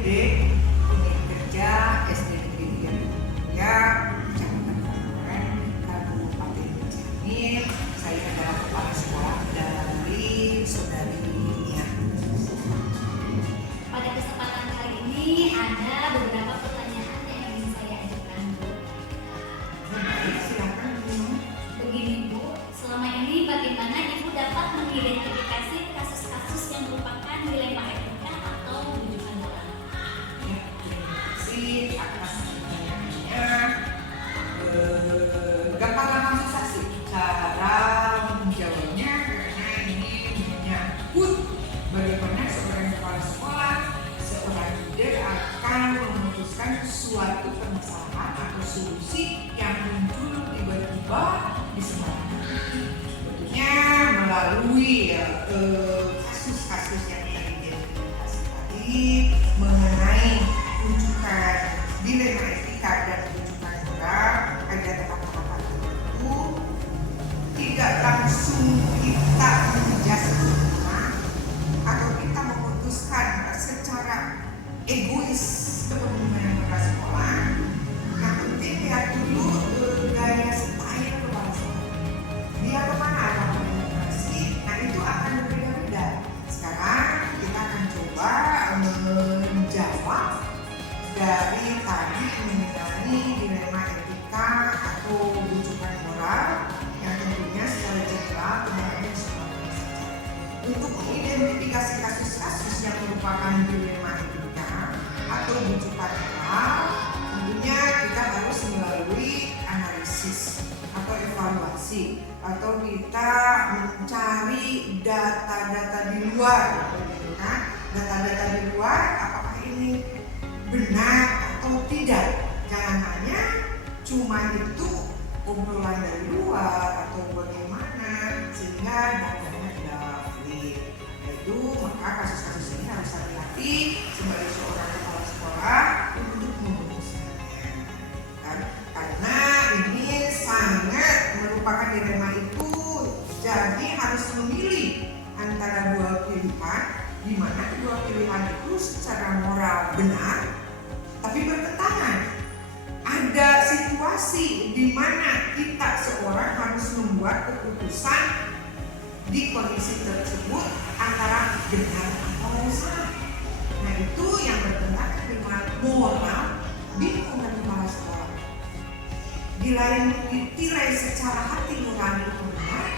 SD, unit kerja SD Negeri 3 Kecamatan Kabupaten Kabupaten Ciamis. Saya adalah kepala sekolah dari saudari Nia. Pada kesempatan kali ini ada beberapa pertanyaan yang ingin saya ajukan, Bu. Baik, silakan Bu. Begini, Bu, selama ini bagaimana Ibu dapat mengidentifikasi kasus-kasus yang merupakan dilema etika atau rujukan moral? Ya, terima kasih atas pertanyaannya. Gampang susah sih cara menjawabnya karena ini menyangkut bagaimana seorang kepala sekolah, seorang leader akan memutuskan suatu permasalahan atau solusi yang muncul tiba-tiba di sembarangan. Tentunya melalui kasus-kasus yang teridentifikasi tadi mengenai rujukan dilema etika dan rujukan moral, ada tahap-tahap tertentu tidak langsung kita menjudge atau kita memutuskan secara egois kepentingan kepala sekolah. Yang penting lihat dulu gaya style kepala sekolah. Dia kemana akan berdemokrasi? Nah itu akan berbeda-beda. Sekarang kita akan coba menjawab dari tadi mengenai dilema etika atau rujukan moral yang tentunya secara general teman-teman semuanya saja. Untuk mengidentifikasi kasus-kasus yang merupakan dilema etika atau rujukan moral, tentunya kita harus melalui analisis atau evaluasi atau kita mencari data-data di luar, nah, data-data di luar apakah ini benar atau tidak. Jangan hanya cuma itu obrolan dari luar atau bagaimana sehingga datanya tidak valid. Yaitu maka kasus-kasus ini harus hati-hati sebagai seorang kepala sekolah untuk memutuskannya. Karena ini sangat merupakan dilema itu, jadi harus memilih antara dua pilihan, di mana kedua pilihan itu secara moral benar tapi bertentangan. Ada situasi di mana kita seorang harus membuat keputusan di kondisi tersebut antara benar atau salah. Nah itu yang bertentangan dengan moral di lingkungan kepala sekolah. Ditilai secara hati nurani itu benar,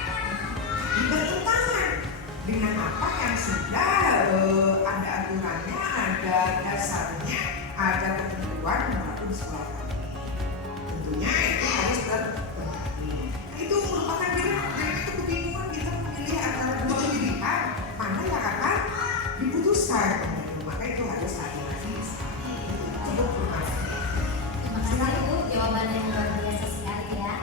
bertentangan dengan apa yang sudah ada aturannya, ada dasarnya, ada ketentuan mengatur di sekolah kami. Tentunya itu harus terpenuhi. Itu merupakan dilema, dan itu kebingungan kita memilih antara dua pilihan mana yang akan diputuskan. Maka itu harus hati-hati. Cukup bermakna. Terima kasih, Bu, jawabannya luar biasa sekali ya.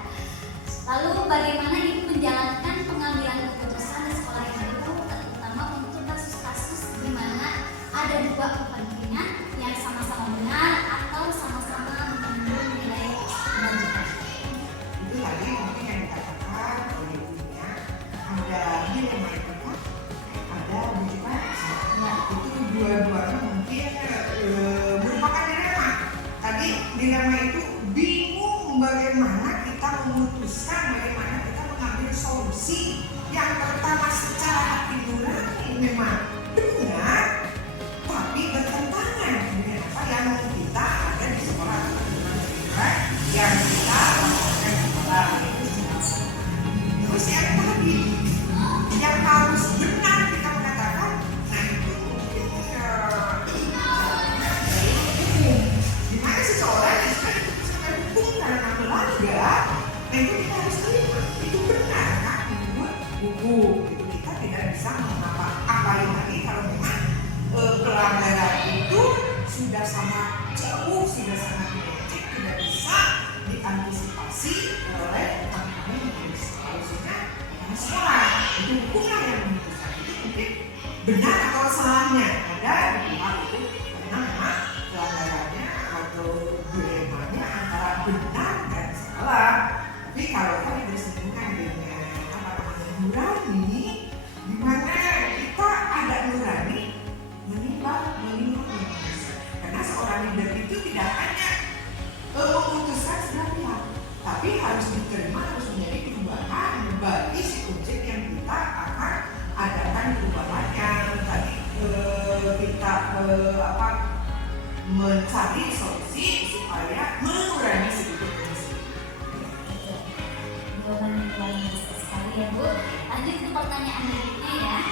Lalu bagaimana Ibu menjalankan pengambilan keputusan di sekolah Ibu, terutama untuk kasus-kasus di mana ada dua kepentingan yang sama-sama benar atau sama-sama mengandung nilai kelanjutan? Itu tadi mungkin yang dikatakan oleh ibunya, ada dilema etika, ada rujukan. Nah itu dua-duanya mungkin merupakan dilema. Tadi dilema itu bingung bagaimana kita memutuskan, bagaimana kita mengambil solusi. Yang pertama secara hati nurani memang benar, tapi bertentangan dengan apa yang kita ada di sekolah atau yang kita lakukan di sekolah. Terus yang tadi yang harus benar kita mengatakan, nah itu mungkin dari hukum. Dimana seseorang yang sudah diputuskan hukum karena melanggar, nah itu kita harus terima. Itu benar kan menurut hukum. Itu kita tidak bisa mengapa-apain lagi kalau memang pelanggaran itu sudah sangat jauh, sudah sangat direktif, tidak bisa diantisipasi oleh kami solusinya yang sekolah. Itu hukumlah yang memutuskan. Itu mungkin benar atau salahnya ada di pihak itu karena memang pelanggarannya atau dilemanya antara benar dan salah. Tapi kalau tadi bersinggungan dengan nurani, di mana kita ada nurani menimbang seorang leader itu tidak hanya memutuskan sebelah pihak, tapi harus diterima, harus menjadi perubahan bagi si objek yang kita akan adakan perubahannya. Tadi kita mencari solusi supaya mengurangi sedikit emisi. Jawaban yang luar biasa sekali ya Bu. Lanjut ke pertanyaan berikutnya ya.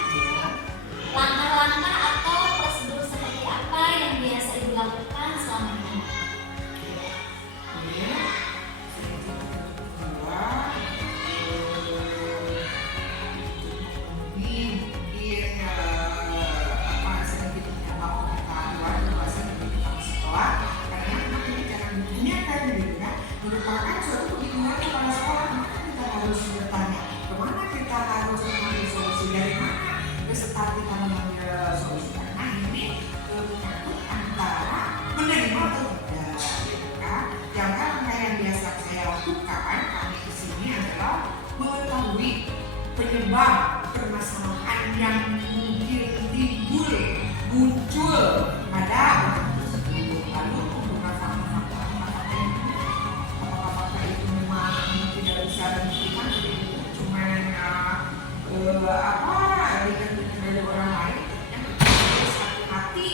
Langkah-langkah atau prosedur seperti apa yang biasa dilakukan selama ini? Merupakan suatu kebutuhan kepala sekolah, maka kita harus bertanya kemana kita harus mengambil solusi, dari mana peserta kita mengambil solusi, karena ini menyangkut antara menerima atau tidak, gitu kan? Yang biasa saya lakukan kami di sini adalah mengetahui penyebab permasalahan yang mungkin muncul pada orang tersebut, lalu membuka fakta-fakta apakah itu memang tidak bisa dibuktikan, jadi itu cuma dikatakan dari orang lain. Yang harus hati-hati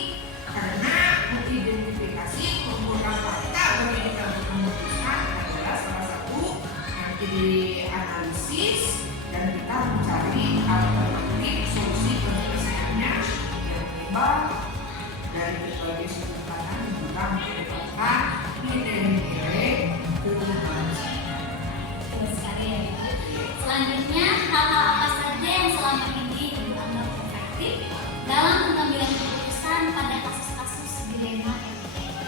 karena mengidentifikasi mengumpulkan fakta bagi kita untuk memutuskan adalah salah satu nanti dianalisis dan kita mencari alternatif solusi penyelesaiannya yang menimbang dari berbagai sudut pandang juga mendapatkan nilai-nilai perubahan. Betul sekali ya Bu. Selanjutnya, hal-hal apa saja yang selama ini Ibu anggap efektif dalam pengambilan keputusan pada kasus-kasus dilema etika?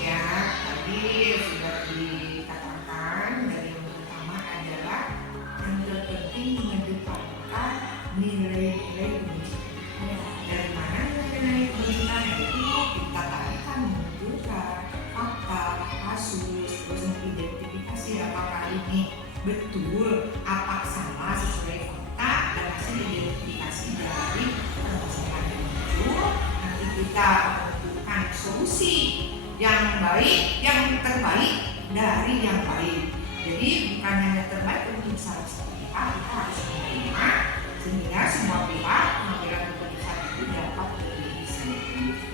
Ya, tadi sudah dikatakan dari yang pertama adalah yang terpenting mengedepankan nilai-nilai kebijakan. Dari mana nilai-nilai kebijakan itu kita tadi kan menunjukkan fakta, kasus, terus mengidentifikasi apakah ini betul, apa salah sesuai fakta dan hasil identifikasi dari permasalahan yang muncul. Nanti kita menentukan solusi yang baik, yang terbaik dari yang baik. Jadi bukan hanya terbaik untuk salah satu pihak, kita harus menerima sehingga semua pihak pengambilan keputusan itu dapat berdiskusi,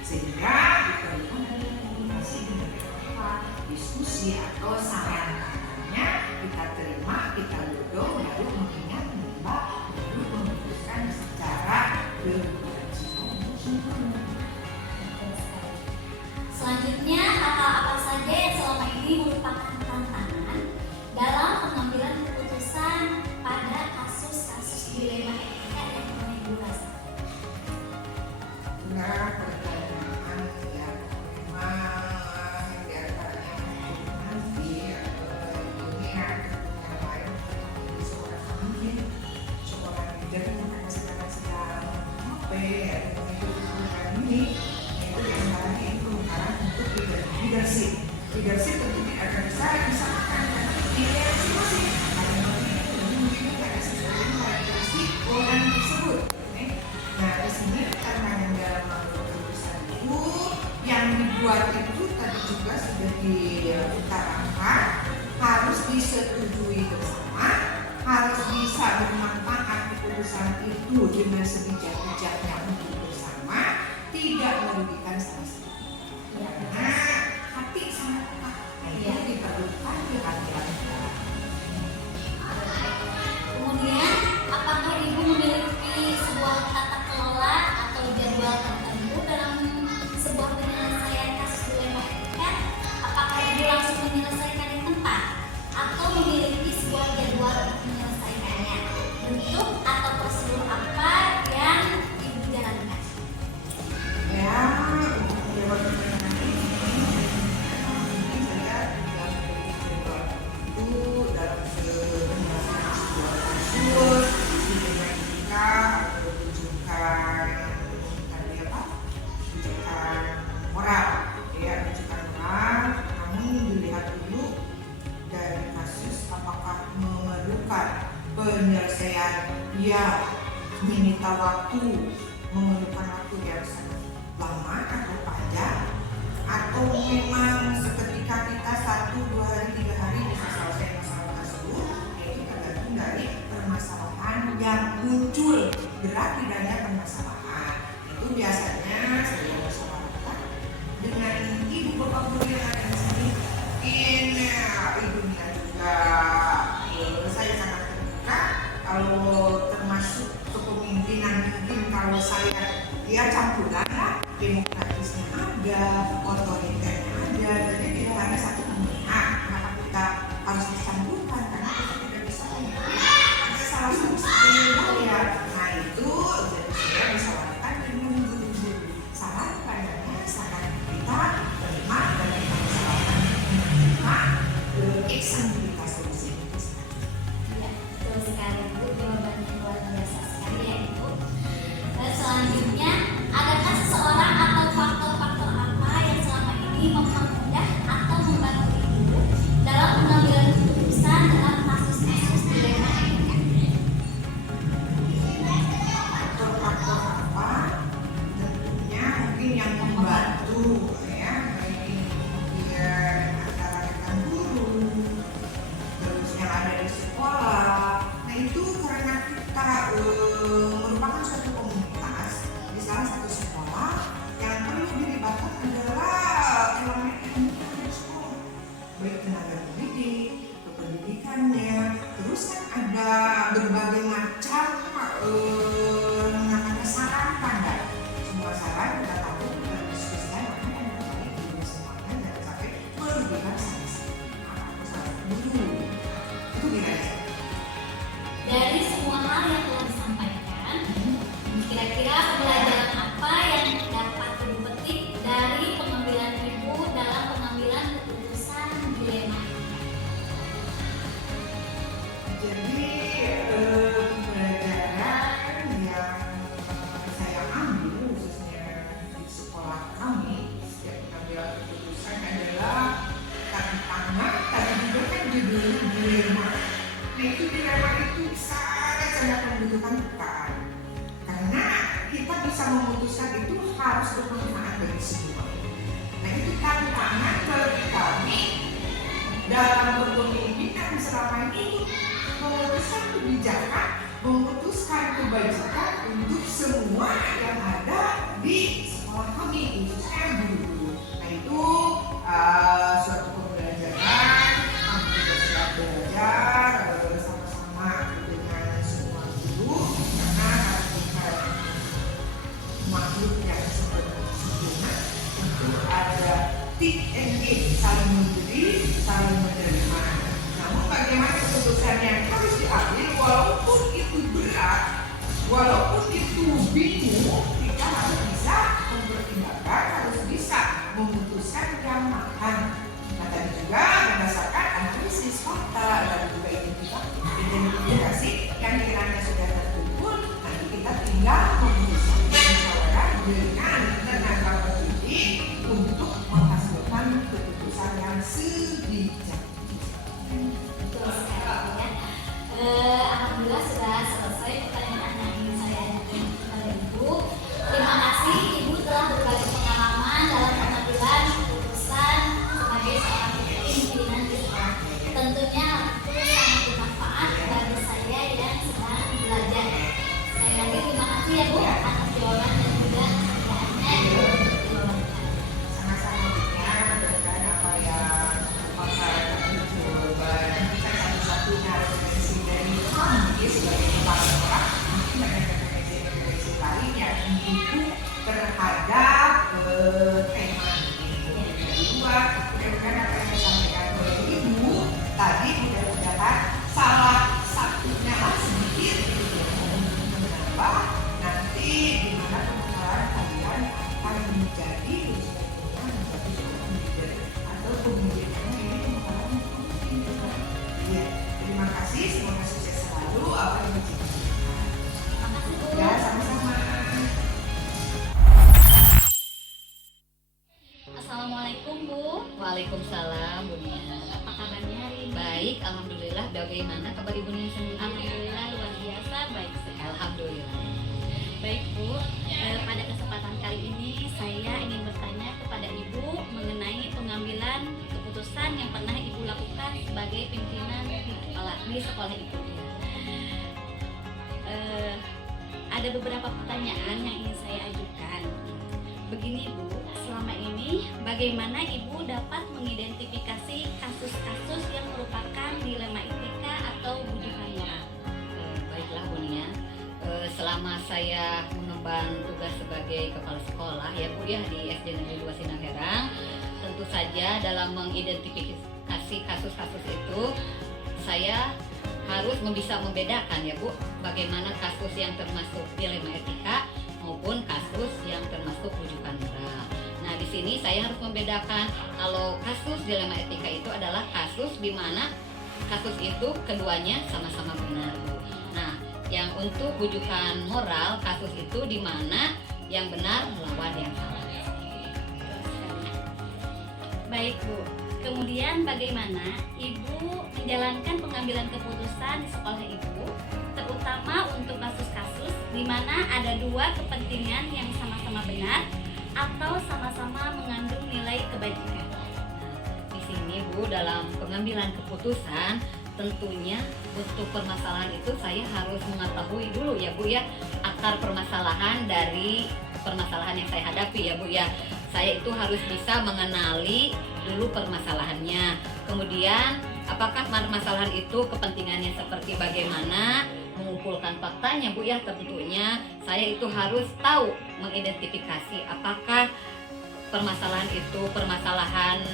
sehingga diperlukan dari komunikasi dengan pihak, diskusi atau saran katanya kita terima, kita duduk, lalu mengingat, menimbang, lalu memutuskan secara berkelanjutan. Selanjutnya, hal-hal apa saja yang selama ini merupakan tantangan dalam pengambilan keputusan pada kasus-kasus dilema etika yang pernah Ibu rasakan? Nah, pertanyaan yang memang diantaranya nanti ini yang lain di seorang pemimpin, seorang leader yang sedang apa ini itu diantaranya itu perubahan untuk leadership. Leadership tentu tidak akan bisa disamakan karena ideal masing-masing. Ada yang mungkin ada sesuatu karakteristik orang tersebut. Nah, di sini karena yang dalam keputusan itu yang dibuat itu tadi juga sudah diutarakan harus disetujui bersama, harus bisa bermanfaat keputusan itu dengan sebijak-bijaknya untuk bersama, tidak merugikan salah satu. Karena hati sangat kuat, itu diperlukan kehati-hatian. Kemudian, apakah Ibu memiliki sebuah tata kelola atau jadwal tertentu dalam sebuah penyelesaian kasus dilema etika? Apakah Ibu langsung menyelesaikan di tempat atau memiliki sebuah jadwal untuk menyelesaikannya? Bentuk atau prosedur apa yang Ibu jalankan? Ya, untuk menjawab pertanyaan ini saya tidak itu dalam penyelesaian sebuah kasus dilema etika atau rujukan moral, ya rujukan moral. Namun dilihat dulu dari kasus apakah memerlukan penyelesaian yang menyita waktu, memerlukan waktu yang sangat lama atau panjang, atau atau memang seketika kita 1, 2 hari, 3 hari bisa selesai masalah tersebut, itu tergantung dari permasalahan yang muncul. Berat tidaknya permasalahan itu biasanya saya musyawarahkan dengan ibu bapak guru yang ada di sini. Mungkin ibunya juga saya sangat terbuka kalau termasuk kepemimpinan. Mungkin kalau saya dia campuran lah, demokratisnya ada, otoriternya ada, jadi tidak hanya satu pemihak. Maka kita harus dicampurkan karena kita tidak bisa memimpin ada salah satu ya. Nah itu jadi saya disarankan dengan guru-guru. Saran pandangannya sangat kita terima dan kita usahakan menerima eksekutif solusi. Iya, betul sekali Bu, jawabannya luar biasa sekali ya Ibu. Dan selanjutnya, adakah seseorang atau faktor-faktor apa yang selama ini mempermudah atau membantu Ibu dalam pengambilan keputusan dalam kasus-kasus dilema ini? Faktor-faktor apa? Tentunya mungkin yang membantu ya, baik ini kemudian antara rekan guru, terus yang ada di sekolah. Nah itu karena kita merupakan suatu komunitas di salah satu sekolah, yang perlu dilibatkan adalah elemen yang ada di sekolah, baik tenaga pendidik, kependidikannya, terus kan ada berbagai macam namanya saran pandang. Semua saran kita tahu kita diskusikan mana yang terbaik untuk semuanya, jangan sampai merugikan atau saran guru. Itu kira-kira. Dari semua hal yang telah disampaikan, kira-kira pelajaran apa yang dapat Ibu petik dari pengambilan Ibu dalam pengambilan keputusan dilema ini? Jadi pembelajaran yang saya ambil khususnya di sekolah kami setiap mengambil keputusan adalah tantangan. Tadi juga kan judulnya dilema. Nah itu dilema itu sangat membutuhkan kepekaan, karena kita bisa memutuskan itu harus bermanfaat bagi semua. Nah itu tantangan bagi kami dalam berpemimpinan selama ini, memutuskan kebijakan, memutuskan kebajikan untuk semua yang ada di sekolah kami, khususnya guru-guru. Nah itu suatu pembelajaran, kami juga siap belajar sama-sama dengan semua guru, karena bukan makhluk yang sempurna, itu ada thick and thin, saling memberi, saling menerima. Namun bagaimana keputusan yang harus diambil, walaupun itu berat, walaupun itu bingung, kita harus bisa mempertimbangkan, harus bisa memutuskan yang makan. Nah tadi juga berdasarkan analisis fakta dan juga identifikasi yang kiranya sudah terkumpul, nanti kita tinggal memutuskan musyawarah dengan tenaga pendidik untuk menghasilkan keputusan yang sebijak. Betul sekali ya. Alhamdulillah sudah selesai pertanyaan yang ingin saya ajukan kepada Ibu. Terima kasih Ibu telah berbagi pengalaman dalam pengambilan keputusan sebagai seorang pimpinan di sekolah. Tentunya itu sangat bermanfaat bagi saya yang sedang belajar. Sekali lagi terima kasih ya Bu atas jawaban dan juga kerjaannya di wawancara. Sama-sama ya, mudah-mudahan apa yang masyarakat jawaban kita satu-satunya referensi dari kami sebagai kepala sekolah, mungkin banyak referensi lain yang mendukung terhadap tema ini. Kedua, mudah-mudahan apa yang disampaikan oleh Ibu tadi mudah-mudahan salah satunya sedikit menambah nanti di mana pembicaraan kalian akan menjadi atau pembicaraan ini merupakan ya. Terima kasih, semoga sukses selalu apa yang diciptakan. Terima kasih Bu. Ya, sama-sama. Assalamualaikum Bu. Waalaikumsalam Bu Nia. Apa kabarnya hari ini? Baik, alhamdulillah. Bagaimana kabar Ibu Nia sendiri? Alhamdulillah luar biasa baik sekali. Alhamdulillah. Baik Bu, pada kesempatan kali ini saya ingin bertanya kepada Ibu mengenai keputusan yang pernah Ibu lakukan sebagai pimpinan di sekolah Ibu. Ada beberapa pertanyaan yang ingin saya ajukan. Begini Bu, selama ini bagaimana Ibu dapat mengidentifikasi kasus-kasus yang merupakan dilema etika atau bujukan moral? Baiklah Bu Nia, selama saya mengemban tugas sebagai kepala sekolah ya Bu ya di SD Negeri 2 Sinangherang, tentu saja dalam mengidentifikasi kasus-kasus itu saya harus bisa membedakan ya Bu, bagaimana kasus yang termasuk dilema etika maupun kasus yang termasuk rujukan moral. Nah, di sini saya harus membedakan kalau kasus dilema etika itu adalah kasus di mana kasus itu keduanya sama-sama benar, Bu. Nah, yang untuk rujukan moral, kasus itu di mana yang benar melawan yang salah. Baik Bu, kemudian bagaimana Ibu menjalankan pengambilan keputusan di sekolah Ibu, terutama untuk kasus-kasus di mana ada dua kepentingan yang sama-sama benar atau sama-sama mengandung nilai kebajikan? Di sini Bu, dalam pengambilan keputusan tentunya untuk permasalahan itu saya harus mengetahui dulu ya Bu ya akar permasalahan dari permasalahan yang saya hadapi ya Bu ya. Saya itu harus bisa mengenali dulu permasalahannya. Kemudian apakah permasalahan itu kepentingannya seperti bagaimana, mengumpulkan faktanya Bu ya. Tentunya saya itu harus tahu mengidentifikasi apakah permasalahan itu permasalahan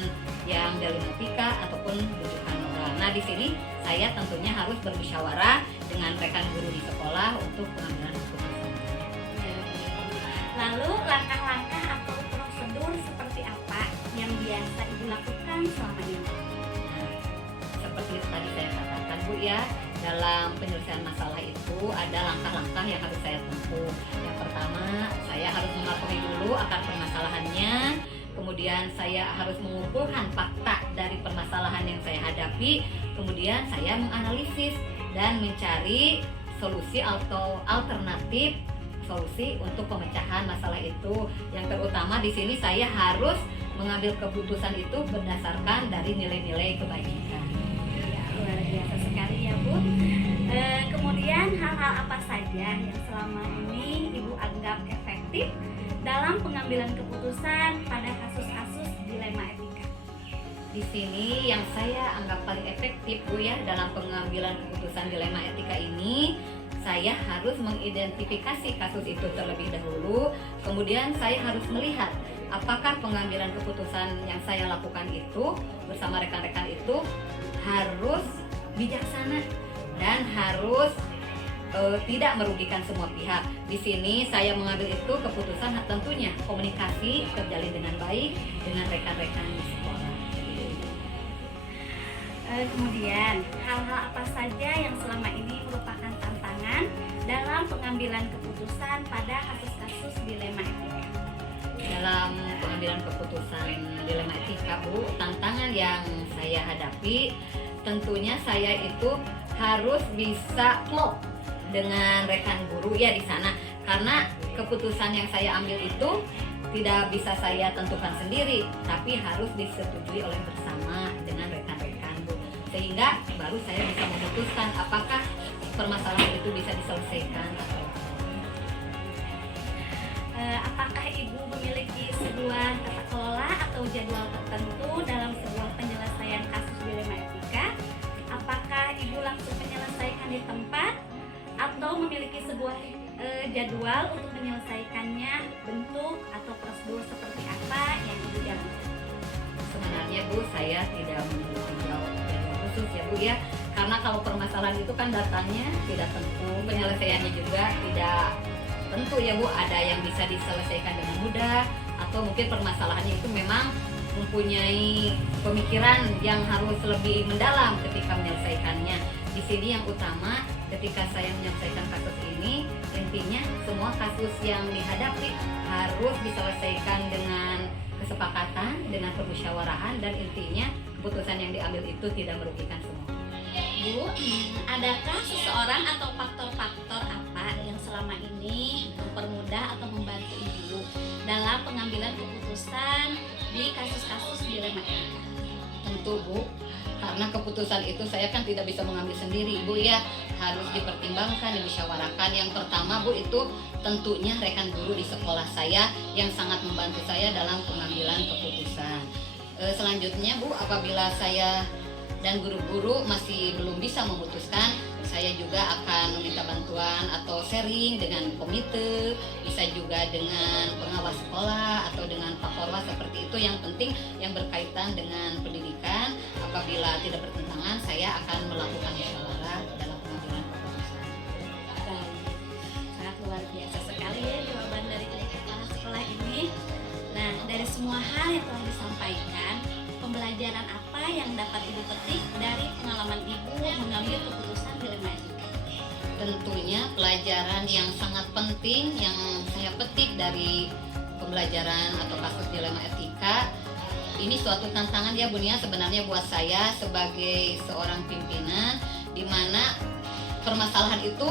yang dilema etika ataupun rujukan moral. Nah, di sini saya tentunya harus bermusyawarah dengan rekan guru di sekolah untuk pengambilan keputusan. Lalu langkah-langkah atau prosedur seperti apa yang biasa Ibu lakukan selama ini? Nah, seperti tadi saya katakan Bu ya, dalam penyelesaian masalah itu ada langkah-langkah yang harus saya tempuh. Yang pertama, saya harus mengetahui dulu akar permasalahannya. Kemudian saya harus mengumpulkan fakta dari permasalahan yang saya hadapi. Kemudian saya menganalisis dan mencari solusi atau alternatif solusi untuk pemecahan masalah itu. Yang terutama di sini saya harus mengambil keputusan itu berdasarkan dari nilai-nilai kebajikan. Ya, luar biasa sekali ya Bu. Kemudian hal-hal apa saja yang selama ini Ibu anggap efektif dalam pengambilan keputusan pada kasus-kasus dilema etika? Di sini yang saya anggap paling efektif Bu ya dalam pengambilan keputusan dilema etika ini, saya harus mengidentifikasi kasus itu terlebih dahulu. Kemudian saya harus melihat apakah pengambilan keputusan yang saya lakukan itu bersama rekan-rekan itu harus bijaksana dan harus tidak merugikan semua pihak. Di sini saya mengambil itu keputusan tentunya komunikasi terjalin dengan baik dengan rekan-rekan di sekolah. Kemudian hal-hal apa saja yang selama ini merupakan tantangan dalam pengambilan keputusan pada kasus-kasus dilema etika? Dalam pengambilan keputusan dilema etika Bu, tantangan yang saya hadapi tentunya saya itu harus bisa klop dengan rekan guru ya di sana, karena keputusan yang saya ambil itu tidak bisa saya tentukan sendiri, tapi harus disetujui oleh bersama dengan rekan-rekan Bu, sehingga baru saya bisa memutuskan apakah permasalahan itu bisa diselesaikan atau apakah Ibu memiliki sebuah tata kelola atau jadwal tertentu dalam sebuah penyelesaian kasus dilema etika? Apakah Ibu langsung menyelesaikan di tempat atau memiliki sebuah jadwal untuk menyelesaikannya, bentuk atau prosedur seperti apa yang Ibu jalankan? sebenarnya Bu saya tidak memiliki jadwal khusus ya Bu ya, karena kalau permasalahan itu kan datangnya tidak tentu, penyelesaiannya juga tidak tentu ya Bu, ada yang bisa diselesaikan dengan mudah atau mungkin permasalahannya itu memang mempunyai pemikiran yang harus lebih mendalam ketika menyelesaikannya. Di sini yang utama ketika saya menyelesaikan kasus ini, intinya semua kasus yang dihadapi harus diselesaikan dengan kesepakatan, dengan permusyawarahan, dan intinya keputusan yang diambil itu tidak merugikan semua. Bu, adakah seseorang atau faktor-faktor apa yang selama ini mempermudah atau membantu Ibu dalam pengambilan keputusan di kasus-kasus dilema etika? Tentu Bu, karena keputusan itu saya kan tidak bisa mengambil sendiri Bu ya, harus dipertimbangkan, dimusyawarahkan. Yang pertama Bu, itu tentunya rekan guru di sekolah saya yang sangat membantu saya dalam pengambilan keputusan. Selanjutnya Bu, apabila saya dan guru-guru masih belum bisa memutuskan, saya juga akan meminta bantuan atau sharing dengan komite, bisa juga dengan pengawas sekolah atau dengan Pak Korwas, seperti itu. Yang penting yang berkaitan dengan pendidikan, apabila tidak bertentangan, saya akan melakukan musyawarah dalam pengambilan keputusan. Baik, sangat luar biasa sekali ya jawaban dari kepala sekolah ini. Nah, dari semua hal yang telah disampaikan, pembelajaran apa yang dapat Ibu petik dari pengalaman Ibu mengambil keputusan dilema etika? Tentunya pelajaran yang sangat penting yang saya petik dari pembelajaran atau kasus dilema etika, ini suatu tantangan ya Bunia sebenarnya buat saya sebagai seorang pimpinan, di mana permasalahan itu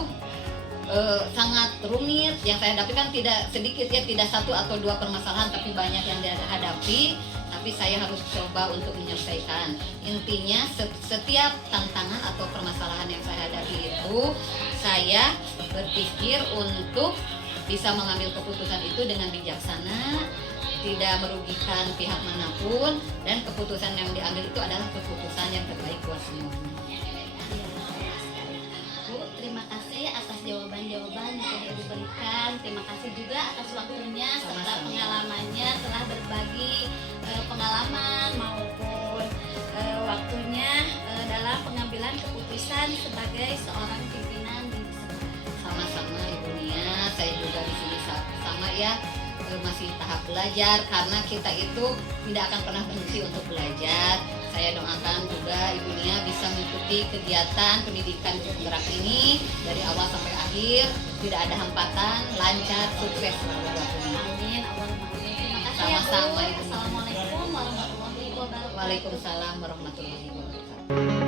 sangat rumit. Yang saya hadapi kan tidak sedikit ya, tidak satu atau dua permasalahan, tapi banyak yang dihadapi. Tapi saya harus coba untuk menyelesaikan. Intinya setiap tantangan atau permasalahan yang saya hadapi itu, saya berpikir untuk bisa mengambil keputusan itu dengan bijaksana, tidak merugikan pihak manapun, dan keputusan yang diambil itu adalah keputusan yang terbaik buat semuanya. Bu, terima kasih atas jawaban-jawaban yang telah Ibu berikan. Terima kasih juga atas waktunya serta Sama-sama. pengalamannya, telah berbagi pengalaman maupun waktunya dalam pengambilan keputusan sebagai seorang pimpinan di sekolah. Sama-sama Ibu Nia, saya juga di sini sama ya, masih tahap belajar, karena kita itu tidak akan pernah berhenti untuk belajar. Saya doakan juga Ibu Nia bisa mengikuti kegiatan pendidikan di penggerak ini dari awal sampai akhir, tidak ada hambatan, lancar, sukses selalu buat Ibu Nia. Amin, Allahumma amin. Terima kasih Sama-sama, ya Bu. Ibu. Assalamualaikum warahmatullahi wabarakatuh. Waalaikumsalam warahmatullahi wabarakatuh.